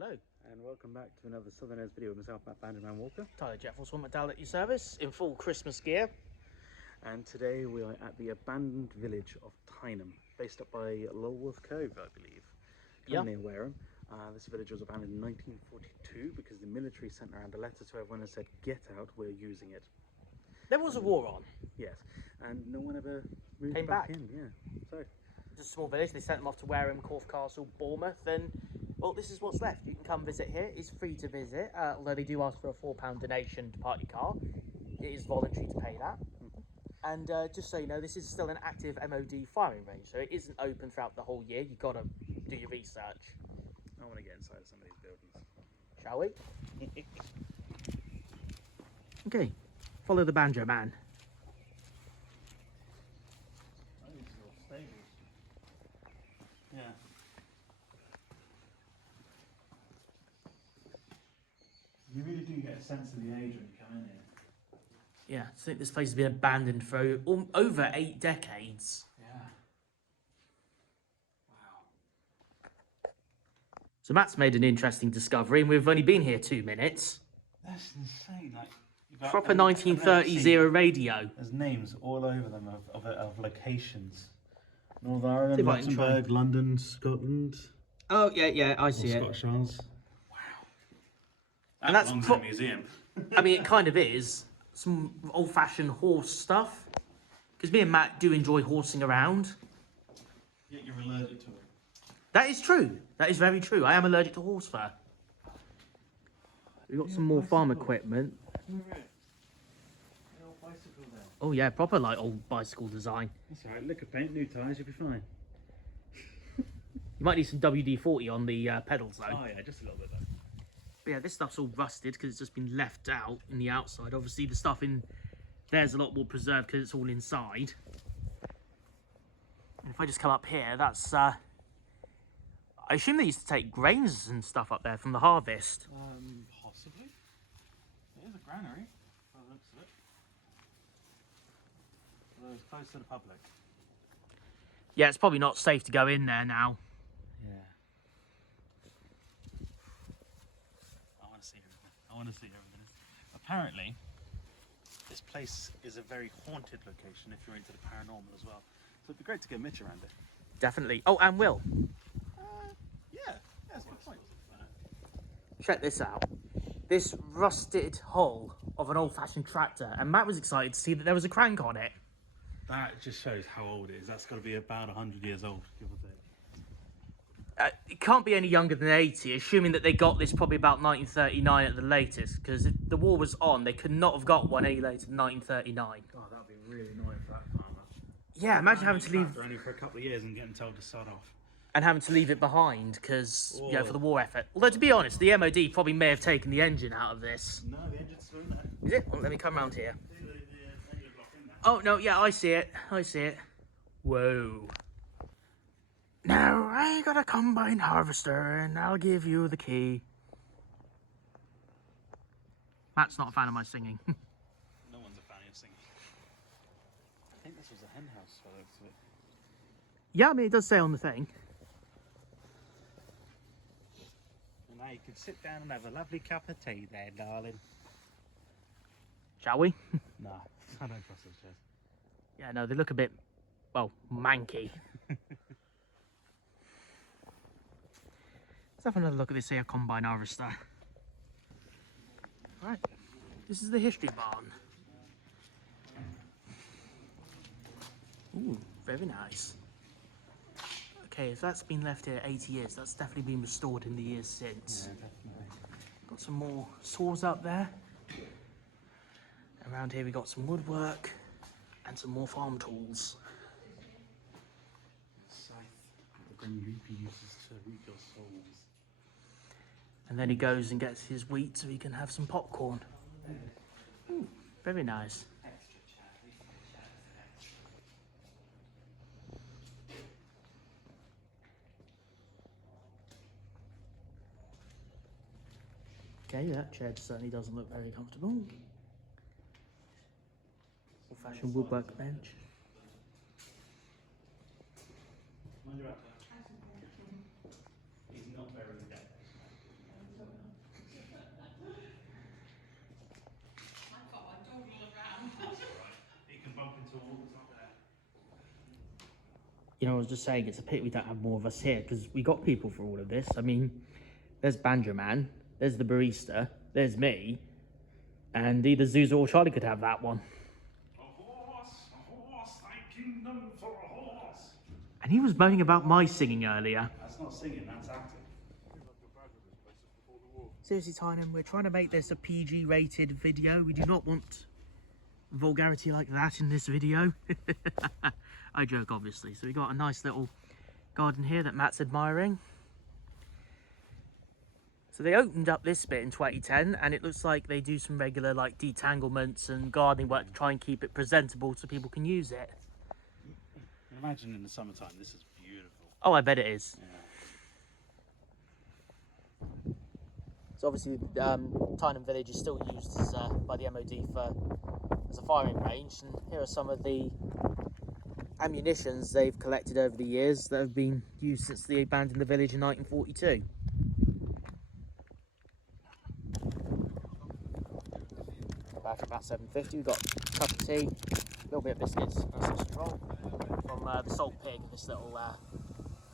Hello. And welcome back to another Southerners video with myself, Banjoman Walker. Tyneham A, Jett Force, McDowell at your service in full Christmas gear. And today we are at the abandoned village of Tyneham, based up by Lulworth Cove, I believe. Near Wareham. This village was abandoned in 1942 because the military sent around a letter to everyone and said, "Get out, we're using it." There was a war on. Yes, and no one ever moved Came back back. in. Yeah, so It's a small village. They sent them off to Wareham, Corfe Castle, Bournemouth, and well, this is what's left. You can come visit here. It's free to visit, although they do ask for a £4 donation to park your car. It is voluntary to pay that. And just so you know, this is still an active MOD firing range, so it isn't open throughout the whole year. You've got to do your research. I want to get inside some of these buildings. Shall we? Okay, follow the banjo man. Oh, these are all stables. Yeah. You really do get a sense of the age when you come in here. Yeah, I think this place has been abandoned for over 8 decades. Yeah. Wow. So Matt's made an interesting discovery, and we've only been here 2 minutes. That's insane. Like you've got Proper 1930s era radio. There's names all over them of locations. Northern Ireland, See if I can try. Luxembourg, London, Scotland. Oh, yeah, I see it. Scottish Isles. Wow. And that's belongs in a museum. I mean, it kind of is. Some old-fashioned horse stuff. Because me and Matt do enjoy horsing around. Yet you're allergic to it. That is true. That is very true. I am allergic to horse fur. We've got some more farm equipment. Bicycle there. Oh, yeah, proper, like, old bicycle design. That's alright, lick of paint, new tyres, you'll be fine. You might need some WD-40 on the pedals, though. Oh yeah, just a little bit though. But yeah, this stuff's all rusted because it's just been left out in the outside. Obviously, the stuff in there's a lot more preserved because it's all inside. And if I just come up here, that's... I assume they used to take grains and stuff up there from the harvest. Possibly. It is a granary, by the looks of it. Although it's closed to the public. Yeah, it's probably not safe to go in there now. Yeah. I want to see everything. I want to see everything. Apparently, this place is a very haunted location if you're into the paranormal as well. So it'd be great to get Mitch around it. Definitely. Oh, and Will. Yeah, that's a good point. Check this out. This rusted hull of an old-fashioned tractor. And Matt was excited to see that there was a crank on it. That just shows how old it is. That's got to be about 100 years old, give or take. It can't be any younger than 80, assuming that they got this probably about 1939 at the latest, because if the war was on, they could not have got one any later than 1939. God, that'd be really annoying for that farmer. Yeah, imagine having to leave... only for a couple of years and getting told to sod off. And having to leave it behind, because, you know, for the war effort. Although, to be honest, the MOD probably may have taken the engine out of this. No, the engine's still in there. Is it? Well, let me come round here. Oh, no, yeah, I see it. I see it. Whoa. Now, I got a combine harvester, and I'll give you the key. Matt's not a fan of my singing. No one's a fan of singing. I think this was a hen house by the looks of it. Yeah, I mean, it does say on the thing. And now you can sit down and have a lovely cup of tea there, darling. Shall we? Nah, I don't trust those chairs. Yeah, no, they look a bit, well, manky. Let's have another look at this here combine harvester. Right, this is the history barn. Ooh, very nice. Okay, if that's been left here 80 years, that's definitely been restored in the years since. Yeah, definitely. Got some more saws up there. Around here we got some woodwork and some more farm tools. Scythe that the Grim Reaper uses to reap your souls. And then he goes and gets his wheat so he can have some popcorn. Ooh, very nice. Okay, that chair certainly doesn't look very comfortable. Old-fashioned woodwork bench. He's not very dead. You know, I was just saying, it's a pity we don't have more of us here, because we got people for all of this. I mean, there's Banjoman, there's the Barista, there's me, and either Zuzu or Charlie could have that one. A horse, thy kingdom for a horse. And he was moaning about my singing earlier. That's not singing, that's acting. Seriously, Tyneham, we're trying to make this a PG-rated video. We do not want vulgarity like that in this video. I joke, obviously. So we got a nice little garden here that Matt's admiring. So they opened up this bit in 2010, and it looks like they do some regular like detanglements and gardening work to try and keep it presentable so people can use it. Imagine in the summertime, this is beautiful. Oh, I bet it is. Yeah. So obviously, Tyneham Village is still used as, by the MOD as a firing range, and here are some of the ammunitions they've collected over the years that have been used since they abandoned the village in 1942. Back about 7.50, we've got a cup of tea, a little bit of biscuits, and a sausage roll from the Salt Pig, this little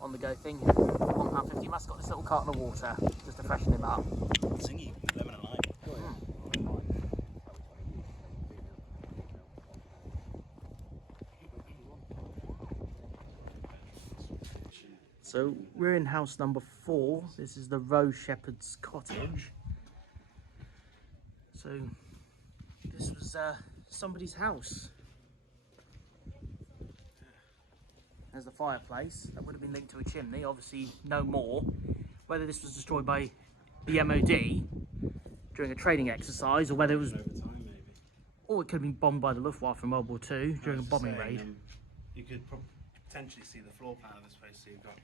on-the-go thing. £1.50. Matt's got this little carton of water just to freshen him up. Singy, lemon and lime. So we're in house number 4. This is the Rose Shepherd's cottage. So this was somebody's house. There's the fireplace. That would have been linked to a chimney. Obviously no more. Whether this was destroyed by the MOD during a training exercise, or whether it was, Over time, maybe. or it could have been bombed by the Luftwaffe in World War II during a bombing raid. You could potentially see the floor plan of this place. So you've got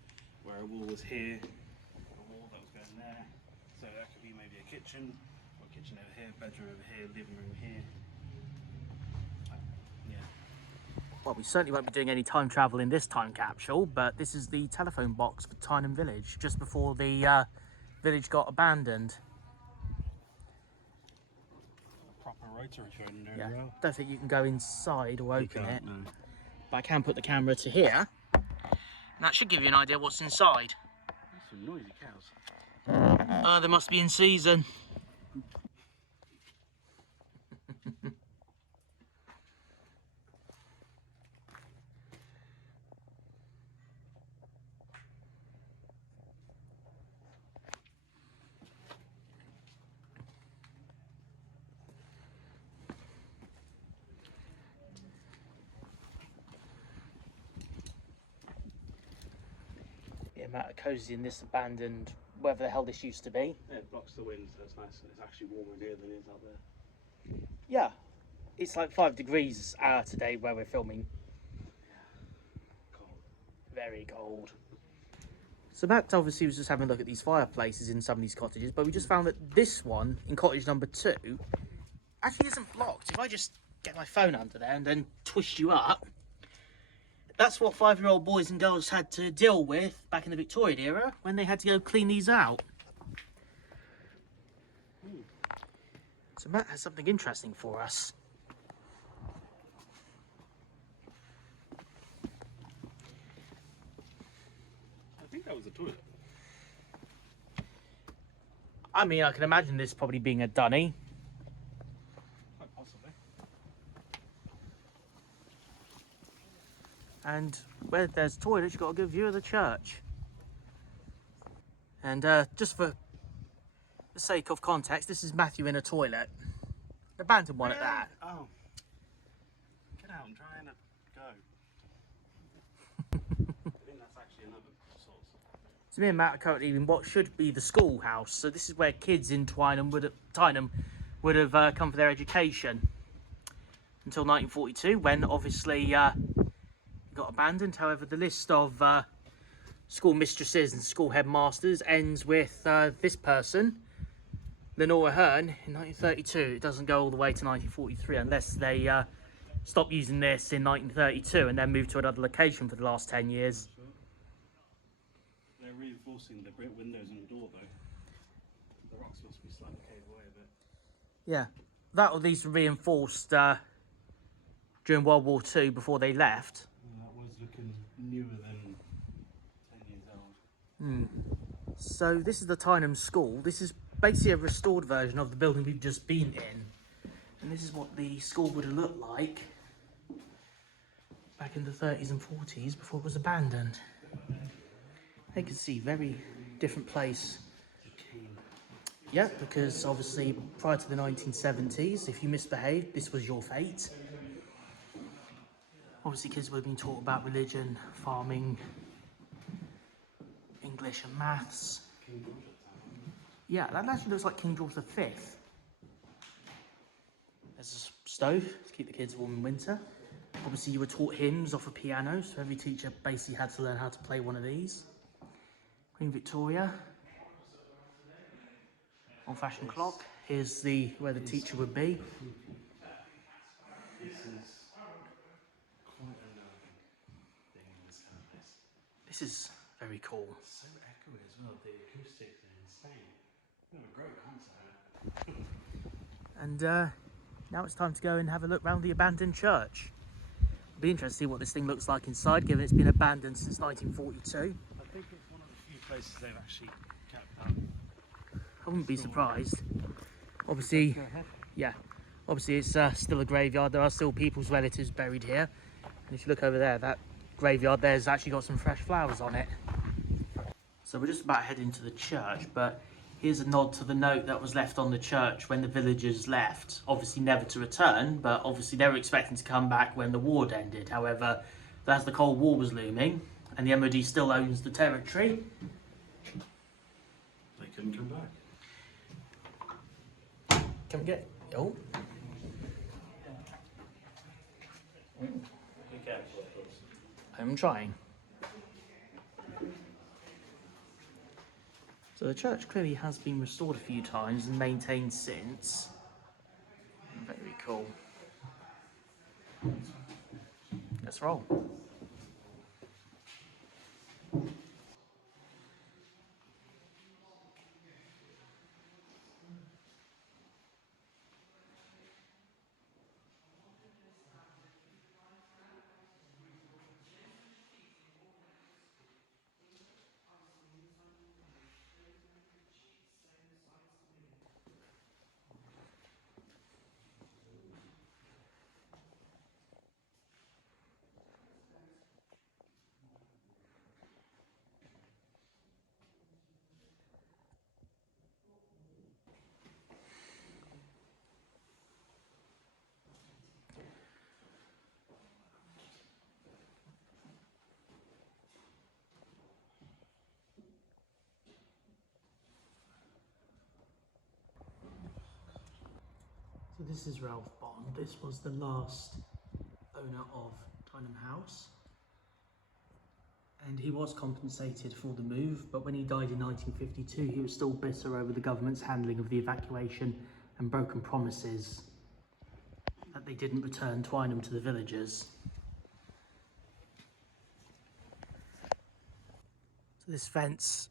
where a wall was here, a wall that was going there. So that could be maybe a kitchen, or a kitchen over here, bedroom over here, living room here. Yeah. Well, we certainly won't be doing any time travel in this time capsule, but this is the telephone box for Tyneham Village, just before the village got abandoned. Proper rotary phone there Yeah, as well. don't think you can go inside or You open can't, it, no. but I can put the camera to here, and that should give you an idea what's inside. That's some noisy cows. Oh, they must be in season. The amount of cosy in this abandoned, wherever the hell this used to be. Yeah, it blocks the wind, so it's nice, and it's actually warmer in here than it is out there. Yeah, it's like 5 degrees today where we're filming. Cold. Very cold. So Matt obviously was just having a look at these fireplaces in some of these cottages, but we just found that this one in cottage number 2 actually isn't blocked. If I just get my phone under there and then twist you up, that's what 5-year-old boys and girls had to deal with back in the Victorian era when they had to go clean these out. So Matt has something interesting for us. I think that was a toilet. I mean, I can imagine this probably being a dunny. Quite possibly. And where there's toilets, you've got a good view of the church. And just for the sake of context, this is Matthew in a toilet. An abandoned one at that. Oh. Get out, I'm trying to go. I think that's actually another source. So me and Matt are currently in what should be the schoolhouse. So this is where kids in Tyneham would have come for their education. Until 1942, when obviously it got abandoned. However, the list of school mistresses and school headmasters ends with this person, Lenora Hearn, in 1932. It doesn't go all the way to 1943 unless they stop using this in 1932 and then move to another location for the last 10 years. They're reinforcing the brick windows and the door though. The rocks must be slightly caved away a bit. Yeah, that at least reinforced during World War II before they left. That was looking newer then. So this is the Tyneham School. This is basically a restored version of the building we've just been in. And this is what the school would have looked like back in the 30s and 40s before it was abandoned. You can see, very different place. Yeah, because obviously prior to the 1970s, if you misbehaved, this was your fate. Obviously kids would have been taught about religion, farming, English and maths. Yeah, that actually looks like King George V. There's a stove to keep the kids warm in winter. Obviously you were taught hymns off a piano, so every teacher basically had to learn how to play one of these. Queen Victoria. Old-fashioned clock. Here's where the teacher would be. This is quite a lovely thing in this house. This is very cool. It's so echoey as well. The acoustics are insane. We have a great concert. And now it's time to go and have a look around the abandoned church. It'll be interesting to see what this thing looks like inside, given it's been abandoned since 1942. I think it's one of the few places they've actually kept up. I wouldn't be surprised. Obviously, yeah, obviously it's still a graveyard. There are still people's relatives buried here. And if you look over there, that graveyard there's actually got some fresh flowers on it. So we're just about heading to the church, but here's a nod to the note that was left on the church when the villagers left. Obviously never to return, but obviously they were expecting to come back when the war ended. However, as the Cold War was looming, and the MOD still owns the territory, They couldn't come back. Can we get... Oh. I'm trying. So the church clearly has been restored a few times and maintained since. Very cool. Let's roll. So this is Ralph Bond. This was the last owner of Tyneham House. And he was compensated for the move, but when he died in 1952, he was still bitter over the government's handling of the evacuation and broken promises that they didn't return Tyneham to the villagers. So this fence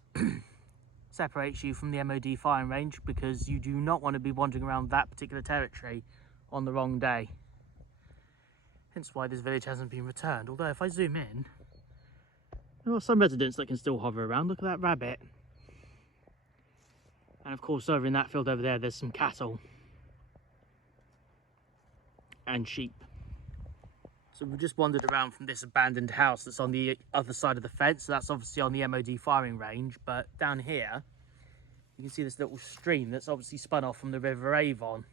separates you from the MOD firing range because you do not want to be wandering around that particular territory on the wrong day. Hence why this village hasn't been returned. Although if I zoom in, there are some residents that can still hover around. Look at that rabbit. And of course over in that field over there, there's some cattle and sheep. So we've just wandered around from this abandoned house that's on the other side of the fence. So that's obviously on the MOD firing range. But down here, you can see this little stream that's obviously spun off from the River Avon.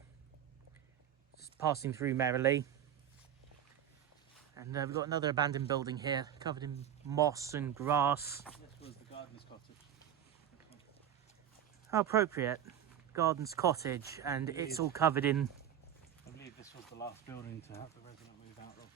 Just passing through merrily. And we've got another abandoned building here, covered in moss and grass. This was the gardener's cottage. How appropriate. Garden's cottage, and it's all covered in... I believe this was the last building to have the resident move out of.